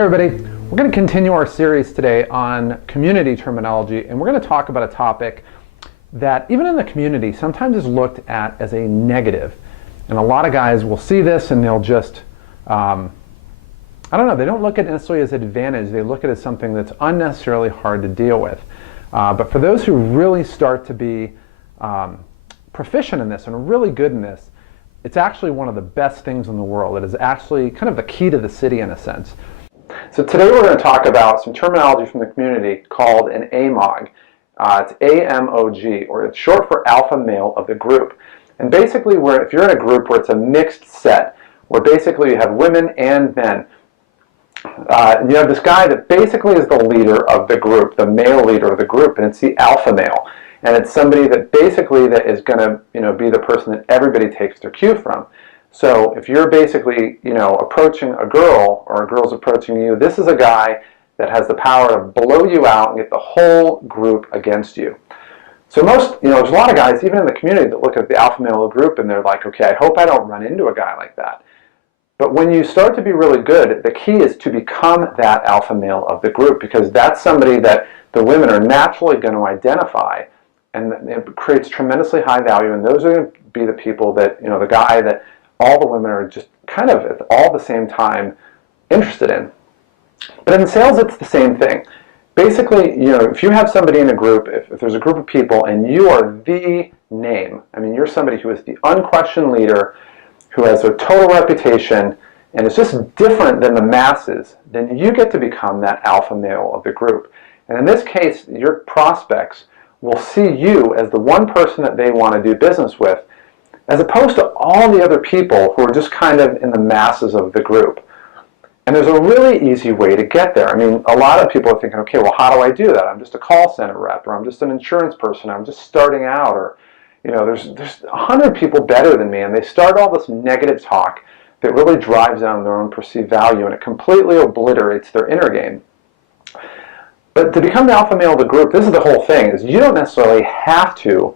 Hey everybody, we're going to continue our series today on community terminology, and we're going to talk about a topic that even in the community sometimes is looked at as a negative. And a lot of guys will see this and they'll just, I don't know, they don't look at it necessarily as an advantage, they look at it as something that's unnecessarily hard to deal with. But for those who really start to be proficient in this and really good in this, it's actually one of the best things in the world. It is actually kind of the key to the city in a sense. So today we're going to talk about some terminology from the community called an Amog. It's A-M-O-G, or it's short for alpha male of the group. And basically, if you're in a group where it's a mixed set, where basically you have women and men, you have this guy that basically is the leader of the group, the male leader of the group, and it's the alpha male. And it's somebody that basically that is going to be the person that everybody takes their cue from. So if you're basically, approaching a girl or a girl's approaching you, this is a guy that has the power to blow you out and get the whole group against you. So there's a lot of guys, even in the community, that look at the alpha male of the group and they're like, okay, I hope I don't run into a guy like that. But when you start to be really good, the key is to become that alpha male of the group, because that's somebody that the women are naturally going to identify, and it creates tremendously high value, and those are going to be the people that, the guy that all the women are just kind of at all the same time interested in. But in sales, it's the same thing. Basically, if you have somebody in a group, if there's a group of people and you are the name, you're somebody who is the unquestioned leader, who has a total reputation, and it's just different than the masses, then you get to become that alpha male of the group. And in this case, your prospects will see you as the one person that they want to do business with, as opposed to all the other people who are just kind of in the masses of the group. And there's a really easy way to get there. A lot of people are thinking, okay, well, how do I do that? I'm just a call center rep, or I'm just an insurance person, or I'm just starting out, or there's 100 people better than me, and they start all this negative talk that really drives down their own perceived value, and it completely obliterates their inner game. But to become the alpha male of the group, this is the whole thing, is you don't necessarily have to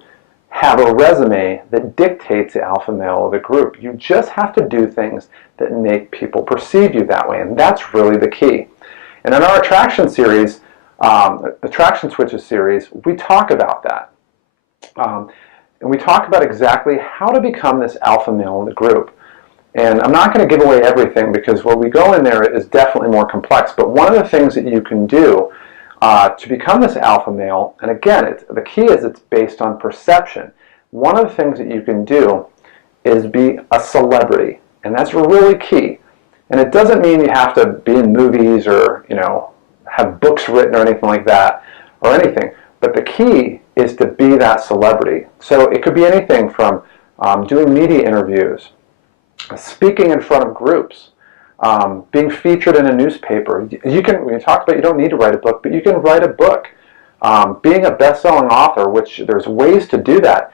have a resume that dictates the alpha male of the group. You just have to do things that make people perceive you that way, and that's really the key. And in our attraction series, Attraction Switches series, we talk about that. And we talk about exactly how to become this alpha male in the group. And I'm not going to give away everything, because what we go in there is definitely more complex, but one of the things that you can do to become this alpha male, and again, the key is it's based on perception. One of the things that you can do is be a celebrity, and that's really key. And it doesn't mean you have to be in movies or have books written or anything like that, or anything. But the key is to be that celebrity. So it could be anything from doing media interviews, speaking in front of groups, being featured in a newspaper. When you talk about you don't need to write a book, but you can write a book. Being a best-selling author, which there's ways to do that.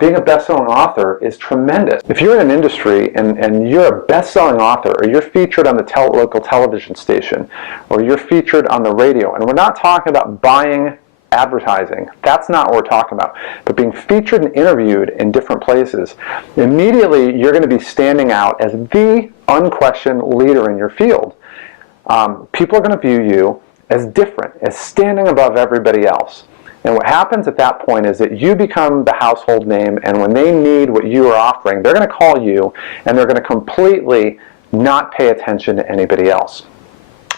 Being a best-selling author is tremendous. If you're in an industry and you're a best-selling author, or you're featured on the local television station, or you're featured on the radio, and we're not talking about buying advertising. That's not what we're talking about. But being featured and interviewed in different places, immediately you're going to be standing out as the unquestioned leader in your field. People are going to view you as different, as standing above everybody else. And what happens at that point is that you become the household name, and when they need what you are offering, they're going to call you, and they're going to completely not pay attention to anybody else.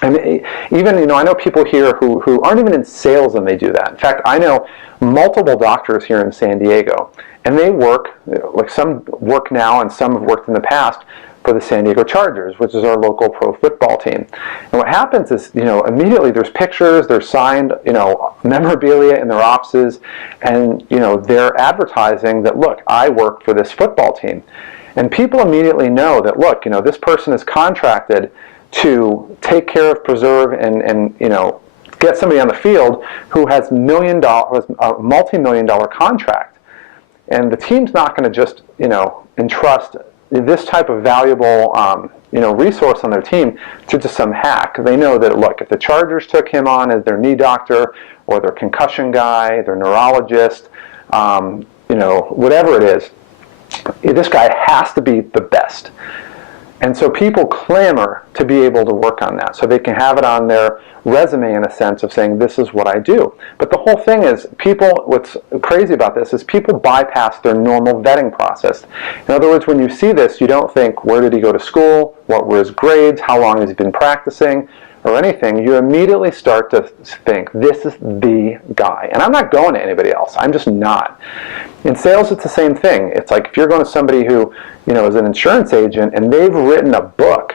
And even, I know people here who aren't even in sales and they do that. In fact, I know multiple doctors here in San Diego, and they work, like some work now and some have worked in the past for the San Diego Chargers, which is our local pro football team. And what happens is, immediately there's pictures, there's signed, memorabilia in their offices, and, they're advertising that, look, I work for this football team. And people immediately know that, look, this person is contracted to take care of, preserve, and get somebody on the field who has a multi-million-dollar contract. And the team's not going to just, entrust this type of valuable, resource on their team to just some hack. They know that, look, if the Chargers took him on as their knee doctor, or their concussion guy, their neurologist, whatever it is, this guy has to be the best. And so people clamor to be able to work on that, so they can have it on their resume in a sense of saying, this is what I do. But the whole thing is, what's crazy about this is people bypass their normal vetting process. In other words, when you see this, you don't think, where did he go to school? What were his grades? How long has he been practicing? Or anything. You immediately start to think, this is the guy. And I'm not going to anybody else. I'm just not. In sales, it's the same thing. It's like if you're going to somebody who, is an insurance agent and they've written a book,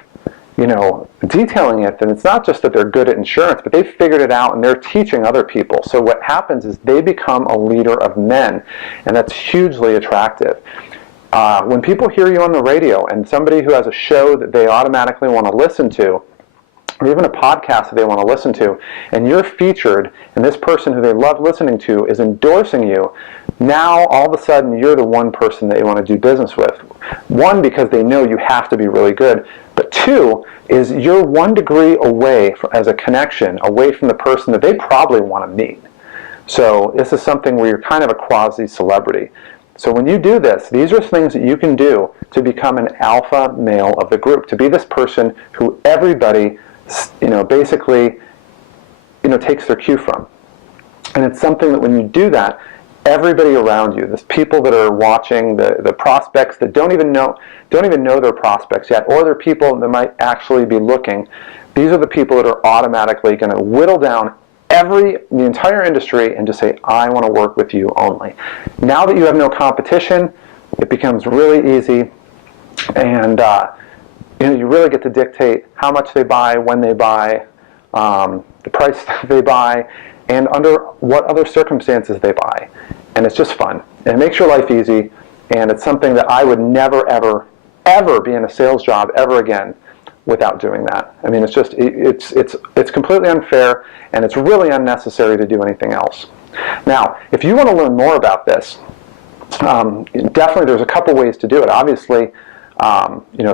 detailing it, then it's not just that they're good at insurance, but they've figured it out and they're teaching other people. So what happens is they become a leader of men, and that's hugely attractive. When people hear you on the radio and somebody who has a show that they automatically want to listen to, or even a podcast that they want to listen to, and you're featured, and this person who they love listening to is endorsing you, now all of a sudden you're the one person that they want to do business with. One, because they know you have to be really good, but two, is you're 1 degree away as a connection, away from the person that they probably want to meet. So this is something where you're kind of a quasi-celebrity. So when you do this, these are things that you can do to become an alpha male of the group, to be this person who everybody basically takes their cue from. And it's something that when you do that, everybody around you, the people that are watching, the prospects that don't even know they're prospects yet, or they're people that might actually be looking, these are the people that are automatically going to whittle down the entire industry and just say, I want to work with you only. Now that you have no competition, it becomes really easy, and you really get to dictate how much they buy, when they buy, the price they buy, and under what other circumstances they buy. And it's just fun. And it makes your life easy, and it's something that I would never, ever, ever be in a sales job ever again without doing that. I mean, it's completely unfair, and it's really unnecessary to do anything else. Now, if you want to learn more about this, definitely there's a couple ways to do it. Obviously,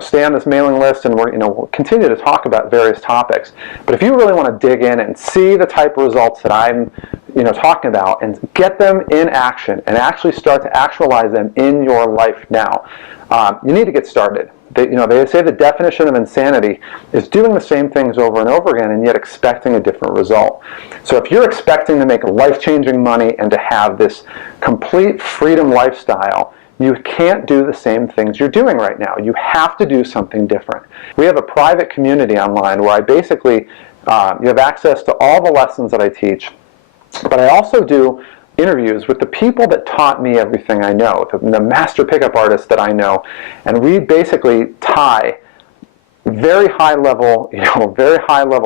stay on this mailing list, and we'll continue to talk about various topics. But if you really want to dig in and see the type of results that I'm talking about, and get them in action and actually start to actualize them in your life now, you need to get started. They say the definition of insanity is doing the same things over and over again and yet expecting a different result. So if you're expecting to make life-changing money and to have this complete freedom lifestyle, you can't do the same things you're doing right now. You have to do something different. We have a private community online where I basically, you have access to all the lessons that I teach, but I also do interviews with the people that taught me everything I know, the master pickup artists that I know, and we basically tie very high level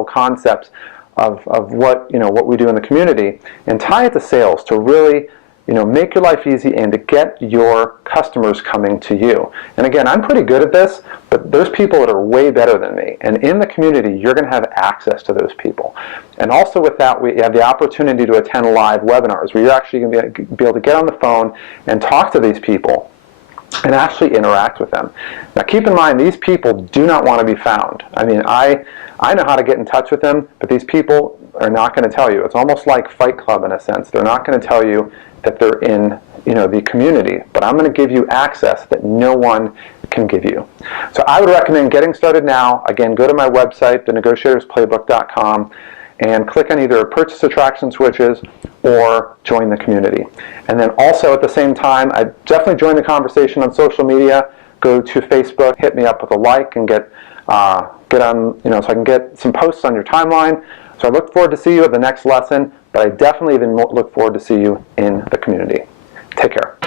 concepts of what we do in the community, and tie it to sales to really make your life easy and to get your customers coming to you. And again, I'm pretty good at this, but there's people that are way better than me. And in the community, you're going to have access to those people. And also with that, we have the opportunity to attend live webinars where you're actually going to be able to get on the phone and talk to these people and actually interact with them. Now keep in mind, these people do not want to be found. I mean, I know how to get in touch with them, but these people are not going to tell you. It's almost like Fight Club in a sense. They're not going to tell you that they're in the community, but I'm going to give you access that no one can give you. So I would recommend getting started now. Again, go to my website, thenegotiatorsplaybook.com, and click on either Purchase Attraction Switches or Join the Community. And then also at the same time, I definitely join the conversation on social media. Go to Facebook, hit me up with a like, and get on, so I can get some posts on your timeline. So I look forward to see you at the next lesson, but I definitely even look forward to see you in the community. Take care.